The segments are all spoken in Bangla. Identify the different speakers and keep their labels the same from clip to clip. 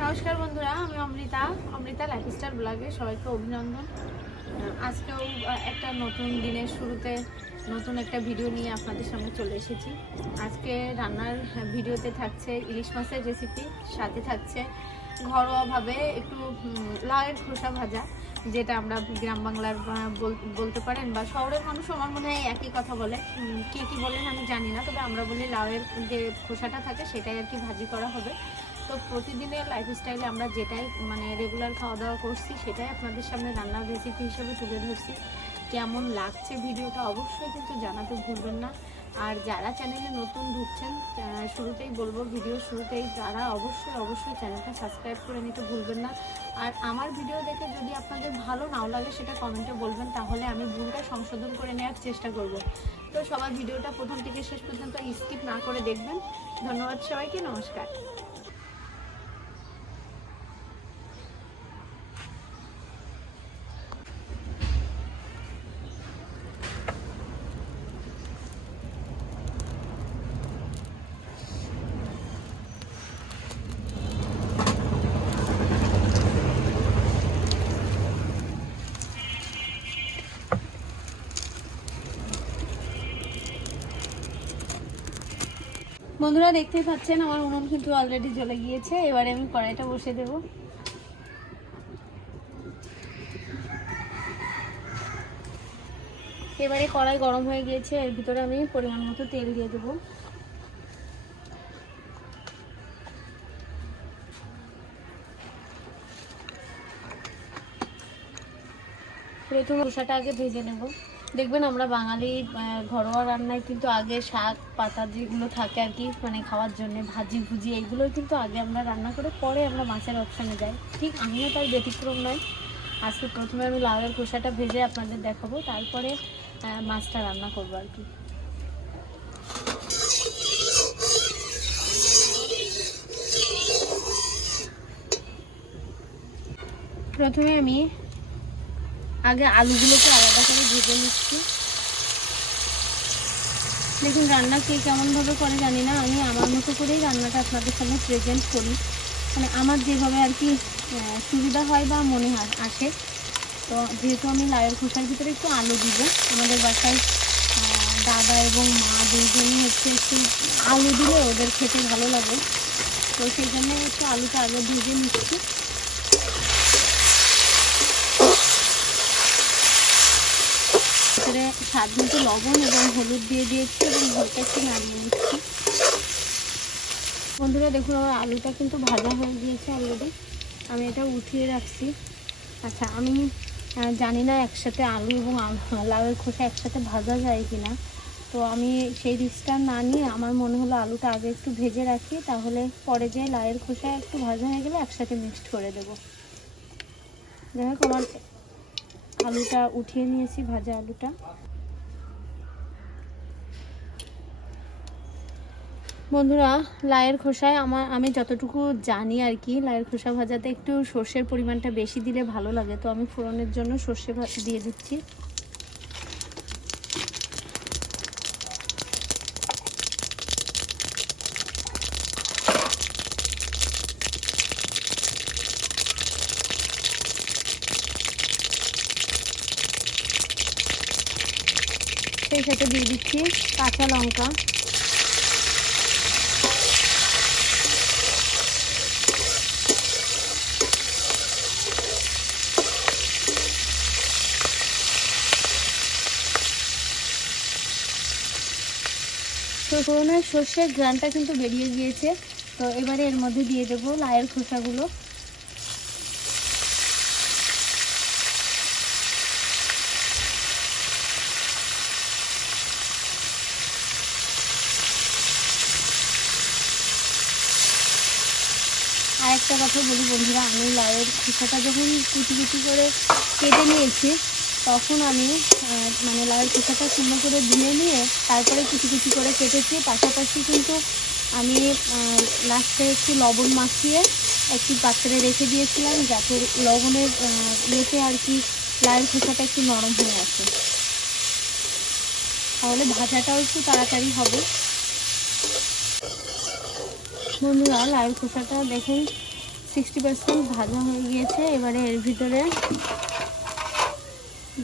Speaker 1: নমস্কার বন্ধুরা, আমি অমৃতা অমৃতা লাইফস্টাইল ব্লগে সবাইকে অভিনন্দন। আজকেও একটা নতুন দিনের শুরুতে নতুন একটা ভিডিও নিয়ে আপনাদের সামনে চলে এসেছি। আজকে রান্নার ভিডিওতে থাকছে ইলিশ মাছের রেসিপি সাথে থাকছে ঘরোয়াভাবে একটু লাউয়ের খোসা ভাজা, যেটা আমরা গ্রাম বাংলার বল- বলতে পারেন বা শহরের মানুষ আমার মনে হয় একই কথা বলে। কে কি বলেন আমি জানি না, তবে আমরা বলি লাউয়ের যে খোসাটা থাকে সেটাই আর কি ভাজি করা হবে। তো প্রতিদিনের লাইফস্টাইলে আমরা যেটাই মানে রেগুলার খাওয়া দাওয়া করছি, সেটাই আপনাদের সামনে রান্নার রেসিপি হিসেবে তুলে ধরছি। কেমন লাগছে ভিডিওটা অবশ্যই কিন্তু জানাতে ভুলবেন না। আর যারা চ্যানেলে নতুন ঢুকছেন শুরুতেই বলব ভিডিও শুরুতেই তারা অবশ্যই অবশ্যই চ্যানেলটা সাবস্ক্রাইব করে নিতে ভুলবেন না। আর আমার ভিডিও দেখে যদি আপনাদের ভালো নাও লাগে, সেটা কমেন্টে বলবেন, তাহলে আমি ভুলটা সংশোধন করে নেওয়ার চেষ্টা করব। তো সবাই ভিডিওটা প্রথম থেকে শেষ পর্যন্ত স্কিপ না করে দেখবেন। ধন্যবাদ সবাইকে, নমস্কার। বন্ধুরা দেখতেই পাচ্ছেন, আমার উনুন কিন্তু অলরেডি জ্বলে গিয়েছে। এবারে আমি কড়াইটা বসে দেব। এবারে কড়াই গরম হয়ে গিয়েছে, এর ভিতরে আমি পরিমাণ মতো তেল দিয়ে দেবো। প্রথমে খোসাটা আগে ভেজে নেব। দেখবেন আমরা বাঙালি ঘরোয়া রান্নায় কিন্তু আগে শাক, পাতা যেগুলো থাকে আর কি মানে খাওয়ার জন্য, ভাজি, ভুজি এগুলো কিন্তু আগে আমরা রান্না করে পরে আমরা মাছের অপশানে যাই। ঠিক, আমিও তার ব্যতিক্রম নয়। আজকে প্রথমে আমি লাউয়ের খোসাটা ভেজে আপনাদের দেখাবো, তারপরে মাছটা রান্না করব আর কি। প্রথমে আমি আগে আলুগুলোকে আলাদা করে ভেজে নিচ্ছি। দেখুন, রান্না কে কেমনভাবে করে জানি না। আমি আমার মতো করেই রান্নাটা আপনাদের সামনে প্রেজেন্ট করি। মানে আমার যেভাবে আর কি সুবিধা হয় বা মনে হয় আসে। তো যেহেতু আমি লাউয়ের খোসার ভিতরে একটু আলু দিব, আমাদের বাসায় দাদা এবং মা দুজনই হচ্ছে একটু আলু দিলে ওদের খেতে ভালো লাগে। তো সেই জন্য একটু আলুটা আগে ভেজে নিচ্ছি। স্বাদ মতো লবণ এবং হলুদ দিয়ে দিয়েছি এবং হালকা একটু নাড়িয়ে দিচ্ছি বন্ধুরা, দেখুন, আমার আলুটা কিন্তু ভাজা হয়ে গিয়েছে অলরেডি আমি এটা উঠিয়ে রাখছি। আচ্ছা আমি জানি না একসাথে আলু এবং লাউয়ের খোসা একসাথে ভাজা যায় কি না তো আমি সেই রিস্কটা না নিয়ে আমার মনে হলো আলুটা আগে একটু ভেজে রাখি, তাহলে পরে যে লাউয়ের খোসা একটু ভাজা হয়ে গেলে একসাথে মিক্সড করে দেবো। যাই হোক, আমার আলুটা উঠিয়ে নিয়েছি, ভাজা আলুটা। বন্ধুরা লায়ের খোসায় আমার, আমি যতটুকু জানি আর কি লায়ের খোসা ভাজাতে একটু সর্ষের পরিমাণটা বেশি দিলে ভালো লাগে। তো আমি ফোড়নের জন্য সর্ষে দিয়ে দিচ্ছি। সেই সাথে দিয়ে দিচ্ছি কাঁচা লঙ্কা। তো ফোড়নের সর্ষের গ্রানটা কিন্তু বেরিয়ে গিয়েছে। তো এবারে এর মধ্যে দিয়ে দেবো লায়ের খোসাগুলো আর একটা কথা বলি বন্ধুরা, আমি লাউয়ের খোসাটা যখন কুচি কুচি করে কেটে নিয়েছি, তখন আমি মানে লাউয়ের খোসাটা সুন্দর করে ধুয়ে নিয়ে তারপরে কুচি কুচি করে কেটেছি। পাশাপাশি কিন্তু আমি লাস্টে একটু লবণ মাখিয়ে একটি পাত্রে রেখে দিয়েছিলাম, যাতে লবণের ইয়েতে আর কি লাউয়ের খোসাটা একটু নরম হয়ে আসে। তাহলে ভাজাটাও একটু তাড়াতাড়ি হবে। বন্ধুরা, লাউয়ের খোসাটা দেখুন
Speaker 2: সিক্সটি পার্সেন্ট ভাজা হয়ে গিয়েছে। এবারে এর ভিতরে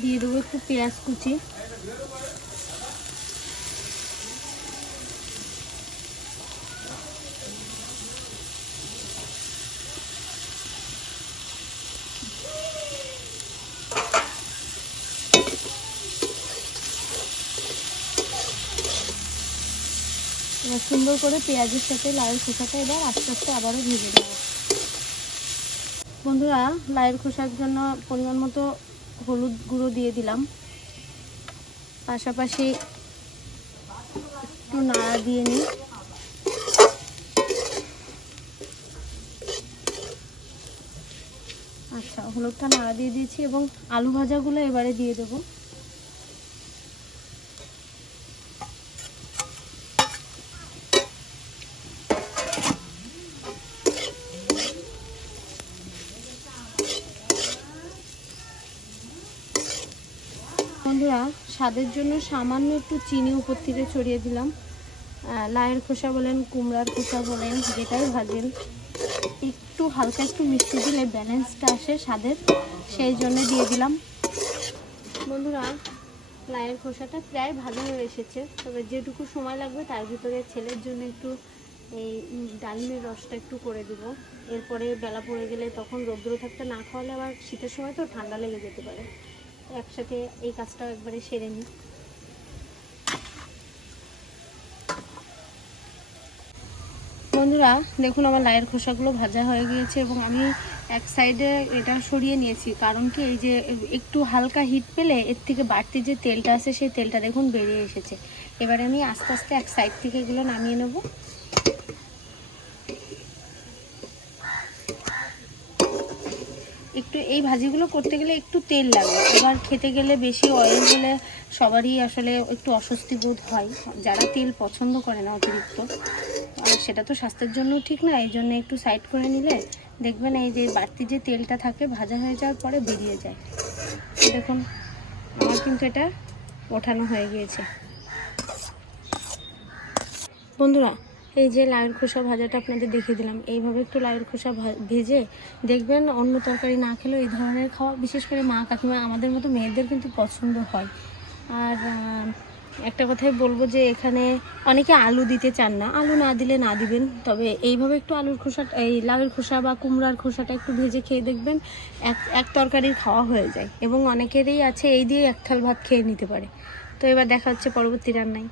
Speaker 2: দিয়ে দেবো একটু পেঁয়াজ কুচি। সুন্দর করে পেঁয়াজের সাথে লাল খোসাটা এবার আস্তে আস্তে আবারও ভেজে দেবো বন্ধুরা লাইয়ের খোসার জন্য পরিমাণ মতো হলুদ গুঁড়ো দিয়ে দিলাম। পাশাপাশি একটু নাড়া দিয়ে নিই। আচ্ছা হলুদটা নাড়া দিয়ে দিয়েছি এবং আলু ভাজাগুলো এবারে দিয়ে দেবো বন্ধুরা স্বাদের জন্য সামান্য একটু চিনি উপর থেকে ছড়িয়ে দিলাম। লায়ের খোসা বলেন, কুমড়ার খোসা বলেন, যেটাই ভাজেন, একটু হালকা একটু মিষ্টি দিলে ব্যালেন্সটা আসে স্বাদের, সেই জন্য দিয়ে দিলাম। বন্ধুরা, লায়ের খোসাটা প্রায় ভালো হয়ে এসেছে, তবে যেটুকু সময় লাগবে তার ভিতরে ছেলের জন্য একটু এই ডালিমের রসটা একটু করে দিব। এরপরে বেলা পড়ে গেলে তখন রৌদ্র থাকতে না খাওয়ালে আবার শীতের সময় তো ঠান্ডা লেগে যেতে পারে। একসাথে এই কাজটাও একবারে সেরে নিই। বন্ধুরা, দেখুন আমার লায়ের খোসাগুলো ভাজা হয়ে গিয়েছে এবং আমি এক সাইডে এটা সরিয়ে নিয়েছি। কারণ কি, এই যে একটু হালকা হিট পেলে এর থেকে বাড়তি যে তেলটা আছে, সেই তেলটা দেখুন বেরিয়ে এসেছে। এবারে আমি আস্তে আস্তে এক সাইড থেকে এগুলো নামিয়ে নেব। একটু, এই ভাজিগুলো করতে গেলে একটু তেল লাগে। এবার খেতে গেলে বেশি অয়েল হলে সবারই আসলে একটু অস্বস্তি বোধ হয়। যারা তেল পছন্দ করে না অতিরিক্ত, আর সেটা তো স্বাস্থ্যের জন্য ঠিক না, এই জন্য একটু সাইড করে নিলে দেখবেন এই যে বাড়তি যে তেলটা থাকে, ভাজা হয়ে যাওয়ার পরে বেরিয়ে যায়। দেখুন, আমার কিন্তু এটা ওঠানো হয়ে গিয়েছে। বন্ধুরা এই যে লাউয়ের খোসা ভাজাটা আপনাদের দেখিয়ে দিলাম। এইভাবে একটু লাউয়ের খোসা ভেজে দেখবেন অন্য তরকারি না খেলেও এই ধরনের খাওয়া, বিশেষ করে মা কাকিমা আমাদের মতো মেয়েদের কিন্তু পছন্দ হয়। আর একটা কথাই বলব যে এখানে অনেকে আলু দিতে চান না। আলু না দিলে না দিবেন, তবে এইভাবে একটু আলুর খোসা, এই লাউয়ের খোসা বা কুমড়ার খোসাটা একটু ভেজে খেয়ে দেখবেন এক এক তরকারির খাওয়া হয়ে যায়। এবং অনেকেরই আছে এই দিয়ে এক থাল ভাত খেয়ে নিতে পারে। তো এবার দেখা হচ্ছে পরবর্তী রান্নায়।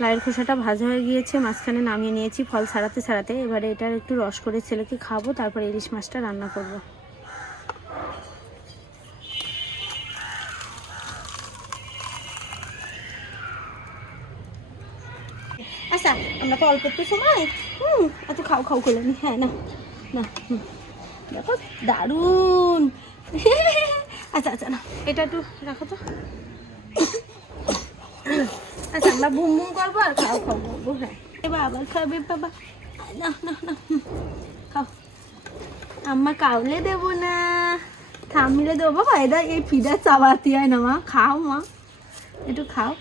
Speaker 2: লাউয়ের খোসাটা ভাজা হয়ে গিয়েছে, মাঝখানে নামিয়ে নিয়েছি, ফল ছাড়াতে ছাড়াতে। এবারে এটার একটু রস করে ছেলেকে খাব, তারপরে ইলিশ মাছটা রান্না করব। আচ্ছা আমরা তো অল্প একটু সময়। হুম এত খাও খাও করে নি। হ্যাঁ না না দেখো, দারুণ। আচ্ছা আচ্ছা না, এটা একটু রাখো তো। আচ্ছা আমরা বুম বুম করব আর খাও খাও করব হ্যাঁ। এবার খাবে বাবা। না না না খাও। আম্মা কাউলে দেবো না। থামলে দেবো বাবা এদা এই ফিডার চাবাতি হয় না, মা। খাও, মা। একটু খাও?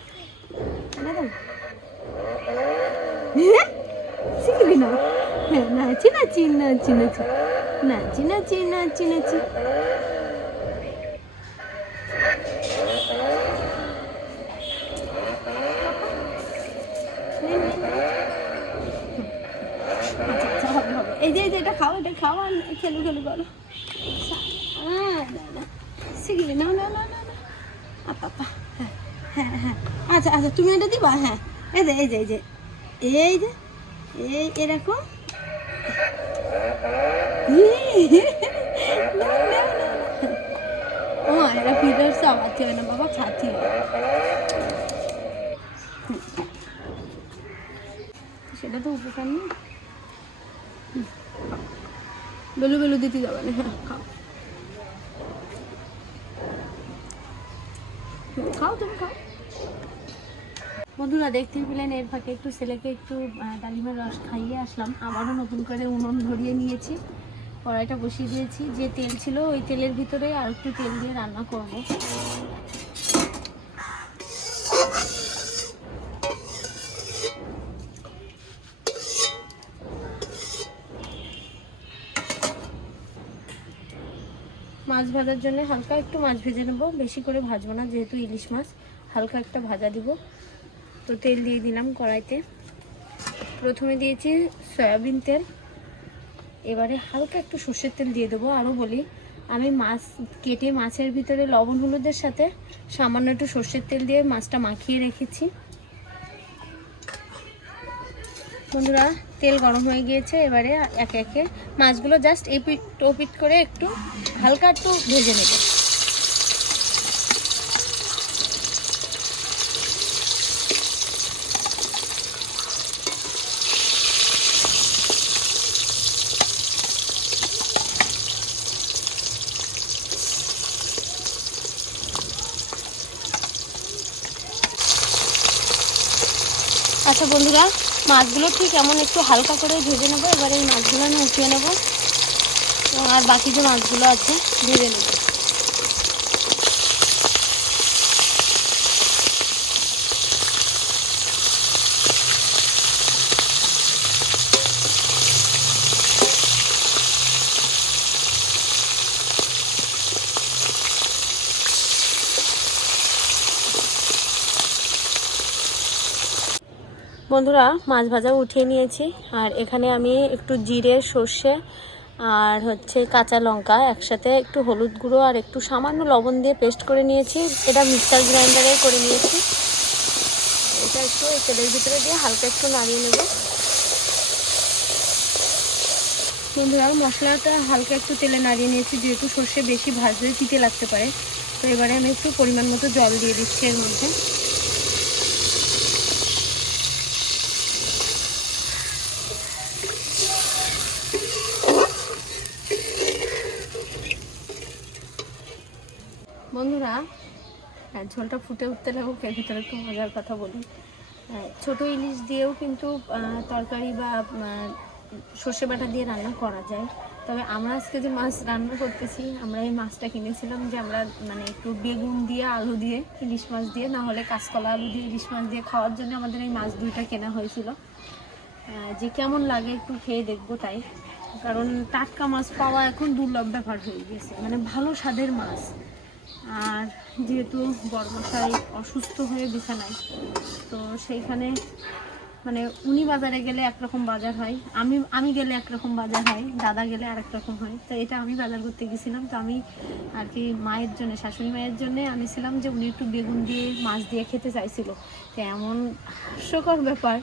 Speaker 2: শিখবি না? হ্যাঁ নাচি নাচি নাচি নাচি। নাচি নাচি নাচি নাচি নে, নে, নে। আচ্ছা, আচ্ছা, হবে, হবে। এই যে এই যে এটা খাও, এটা খাও আর খেলু খেলু, করো। শিখলি না না না না না আপা হ্যাঁ হ্যাঁ হ্যাঁ। আচ্ছা আচ্ছা তুমি এটা দিবা? হ্যাঁ। এই যে এই যে এই যে। এই যে, এই এরকম। ও এটা ফিডার চাবাতে হয় না বাবা খাতি সেটা তো উপকার নেই। বেলু বেলু দিতে যাবে না। হ্যাঁ খাও। খাও তুমি, খাও। বন্ধুরা, দেখতেই পেলেন এর ফাঁকে একটু ছেলেকে একটু ডালিমের রস খাইয়ে আসলাম। আবারও নতুন করে উনুন ধরিয়ে নিয়েছি। কড়াইটা বসিয়ে দিয়েছি। যে তেল ছিল ওই তেলের ভিতরে আর একটু তেল দিয়ে রান্না করব। মাছ ভাজার জন্য হালকা একটু মাছ ভেজে নেব। বেশি করে ভাজবো না, যেহেতু ইলিশ মাছ। হালকা একটা ভাজা দিব। তো তেল দিয়ে দিলাম কড়াইতে। প্রথমে দিয়েছি সয়াবিন তেল। এবারে হালকা একটু সর্ষের তেল দিয়ে দেবো। আরও বলি, আমি মাছ কেটে মাছের ভিতরে লবণ হলুদের সাথে সামান্য একটু সর্ষের তেল দিয়ে মাছটা মাখিয়ে রেখেছি। বন্ধুরা, তেল গরম হয়ে গিয়েছে, এবারে একে একে মাছগুলো জাস্ট এপিট, ওপিট করে একটু হালকা একটু ভেজে নেব। আচ্ছা বন্ধুরা মাছগুলো ঠিক এমন একটু হালকা করে ভেজে নেব, এবার এই মাছগুলো আমি উঠিয়ে নেব। আর বাকি যে মাছগুলো আছে, ভেজে নেব। বন্ধুরা, মাছ ভাজা উঠিয়ে নিয়েছি। আর এখানে আমি একটু জিরে, সর্ষে আর হচ্ছে কাঁচা লঙ্কা একসাথে একটু হলুদ গুঁড়ো আর একটু সামান্য লবণ দিয়ে পেস্ট করে নিয়েছি। এটা মিক্সার গ্রাইন্ডারে করে নিয়েছি। এটা একটু এই তেলের ভিতরে দিয়ে হালকা একটু নাড়িয়ে নেব। বন্ধুরা মশলাটা হালকা একটু তেলে নাড়িয়ে নিয়েছি, যেহেতু সর্ষে বেশি ভাজলে তিতে লাগতে পারে। তো এবারে আমি একটু পরিমাণ মতো জল দিয়ে দিচ্ছি এর মধ্যে। বন্ধুরা ঝোলটা ফুটে উঠতে লাগুক, এর ভিতরে একটু মজার কথা বলি। ছোট ইলিশ দিয়েও কিন্তু তরকারি বা সর্ষে বাটা দিয়ে রান্না করা যায়। তবে আমরা আজকে যে মাছ রান্না করতেছি, আমরা এই মাছটা কিনেছিলাম যে আমরা মানে একটু বেগুন দিয়ে, আলু দিয়ে, ইলিশ মাছ দিয়ে, না হলে কাঁচকলা আলু দিয়ে, ইলিশ মাছ দিয়ে খাওয়ার জন্য আমাদের এই মাছ দুইটা কেনা হয়েছিল। যে কেমন লাগে একটু খেয়ে দেখব তাই। কারণ টাটকা মাছ পাওয়া এখন দুর্লভ ব্যাপার হয়ে গেছে। মানে ভালো স্বাদের মাছ। আর যেহেতু বর্মশাই অসুস্থ হয়ে বিছানায় তো সেইখানে মানে উনি বাজারে গেলে একরকম বাজার হয়, আমি আমি গেলে একরকম বাজার হয়, দাদা গেলে আরেক রকম হয়। তো এটা আমি বাজার করতে গেছিলাম, তো আমি আর কি মায়ের জন্য, শাশুড়ি মায়ের জন্য আনিছিলাম যে উনি একটু বেগুন দিয়ে মাছ দিয়ে খেতে চাইছিল। তো এমন হাস্যকর ব্যাপার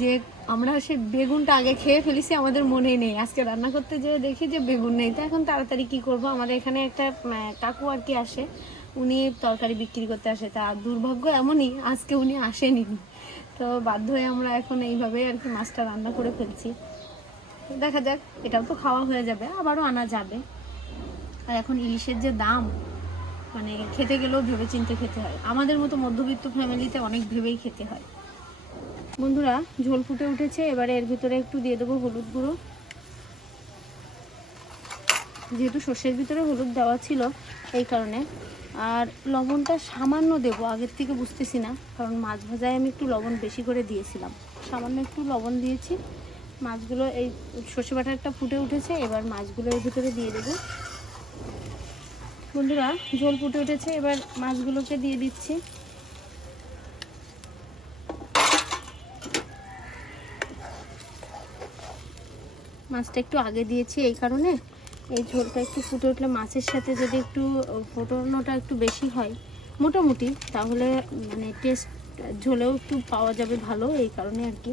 Speaker 2: যে আমরা সে বেগুনটা আগে খেয়ে ফেলেছি, আমাদের মনেই নেই। আজকে রান্না করতে যেয়ে দেখি যে বেগুন নেই। তো এখন তাড়াতাড়ি কি করব? আমাদের এখানে একটা কাকু আর কি আসে। উনি তরকারি বিক্রি করতে আসে। তা দুর্ভাগ্য এমনই, আজকে উনি আসেনি তো বাধ্য হয়ে আমরা এখন এইভাবে আর কি মাছটা রান্না করে ফেলছি। দেখা যাক, এটাও তো খাওয়া হয়ে যাবে, আবারও আনা যাবে। আর এখন ইলিশের যে দাম মানে খেতে গেলেও ভেবে চিনতে খেতে হয়। আমাদের মতো মধ্যবিত্ত ফ্যামিলিতে অনেক ভেবেই খেতে হয়। বন্ধুরা, ঝোল ফুটে উঠেছে, এবারে এর ভিতরে একটু দিয়ে দেবো হলুদ গুঁড়ো। যেহেতু সর্ষের ভিতরে হলুদ দেওয়া ছিল এই কারণে। আর লবণটা সামান্য দেবো, আগের থেকে বুঝতেছি না, কারণ মাছ ভাজায় আমি একটু লবণ বেশি করে দিয়েছিলাম। সামান্য একটু লবণ দিয়েছি। মাছগুলো এই সর্ষে বাটারটা ফুটে উঠেছে, এবার মাছগুলো এর ভিতরে দিয়ে দেবো। বন্ধুরা, ঝোল ফুটে উঠেছে, এবার মাছগুলোকে দিয়ে দিচ্ছি। মাছটা একটু আগে দিয়েছি এই কারণে। এই ঝোলটা একটু ফুটে উঠলে মাছের সাথে যদি একটু ফোটানোটা একটু বেশি হয়, মোটামুটি, তাহলে মানে টেস্ট ঝোলেও একটু পাওয়া যাবে ভালো, এই কারণে আর কি।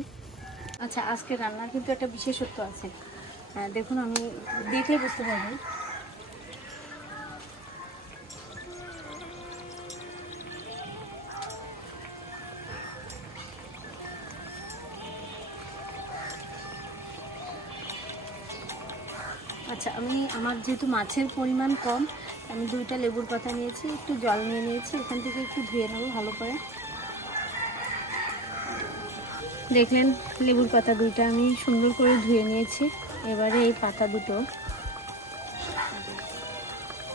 Speaker 2: আচ্ছা আজকে রান্নার কিন্তু একটা বিশেষত্ব আছে। দেখুন, আমি দেখলে বুঝতে পারবেন। আমি আমার যেহেতু মাছের পরিমাণ কম, আমি দুইটা লেবুর পাতা নিয়েছি, একটু জল নিয়ে নিয়েছি, এখান থেকে একটু ধুয়ে নেব ভালো করে। দেখলেন লেবুর পাতা দুইটা আমি সুন্দর করে ধুয়ে নিয়েছি, এবারে এই পাতা দুটো।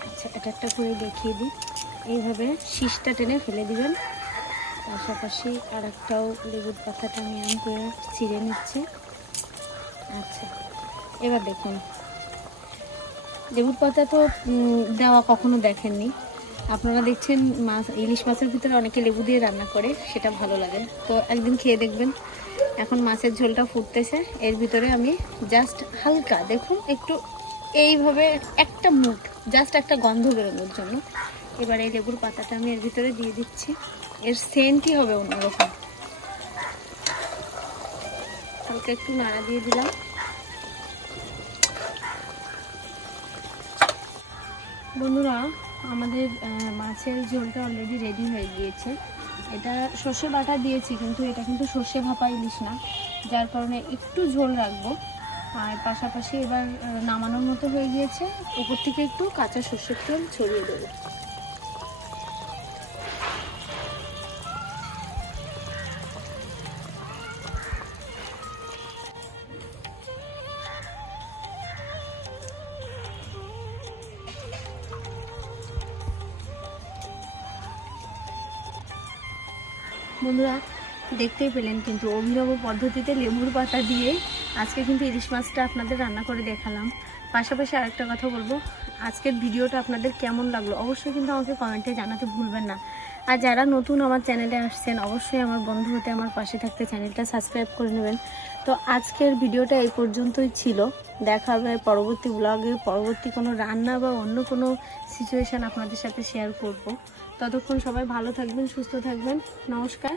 Speaker 2: আচ্ছা এটা একটা করে দেখিয়ে দিই। এইভাবে শীষটা টেনে ফেলে দিবেন। পাশাপাশি আর একটাও লেবুর পাতাটা আমি এমন করে ছিঁড়ে নিচ্ছি। আচ্ছা এবার দেখুন। লেবুর পাতা তো দেওয়া কখনো দেখেননি। আপনারা দেখছেন মাছ, ইলিশ মাছের ভিতরে অনেকে লেবু দিয়ে রান্না করে, সেটা ভালো লাগে। তো একদিন খেয়ে দেখবেন, এখন মাছের ঝোলটা ফুটতেছে। এর ভিতরে আমি জাস্ট হালকা, দেখুন, একটু এইভাবে একটা মুখ জাস্ট একটা গন্ধ বেরোনোর জন্য। এবার এই লেবুর পাতাটা আমি এর ভিতরে দিয়ে দিচ্ছি। এর সেন্টই হবে অন্যরকম। হালকা একটু নাড়া দিয়ে দিলাম। বন্ধুরা, আমাদের মাছের ঝোলটা অলরেডি রেডি হয়ে গিয়েছে। এটা সর্ষে বাটা দিয়েছি, কিন্তু এটা কিন্তু সর্ষে ভাপা ইলিশ না। যার কারণে একটু ঝোল রাখব। আর পাশাপাশি এবার নামানোর মতো হয়ে গিয়েছে। উপর থেকে একটু কাঁচা সর্ষের তেল ছড়িয়ে দেবো। বন্ধুরা, দেখতেই পেলেন কিন্তু অভিনব পদ্ধতিতে লেবুর পাতা দিয়ে আজকে কিন্তু ইলিশ মাছটা আপনাদের রান্না করে দেখালাম। পাশাপাশি আরেকটা কথা বলব, আজকের ভিডিওটা আপনাদের কেমন লাগল অবশ্যই কিন্তু আমাকে কমেন্টে জানাতে ভুলবেন না। আর যারা নতুন আমার চ্যানেলে আসছেন, অবশ্যই আমার বন্ধু হতে আমার পাশে থাকতে চ্যানেলটা সাবস্ক্রাইব করে নেবেন। তো আজকের ভিডিওটা এই পর্যন্তই ছিল। দেখা হবে পরবর্তী ব্লগে পরবর্তী কোনো রান্না বা অন্য কোনো সিচুয়েশান আপনাদের সাথে শেয়ার করব। ততক্ষণ সবাই ভালো থাকবেন সুস্থ থাকবেন। নমস্কার।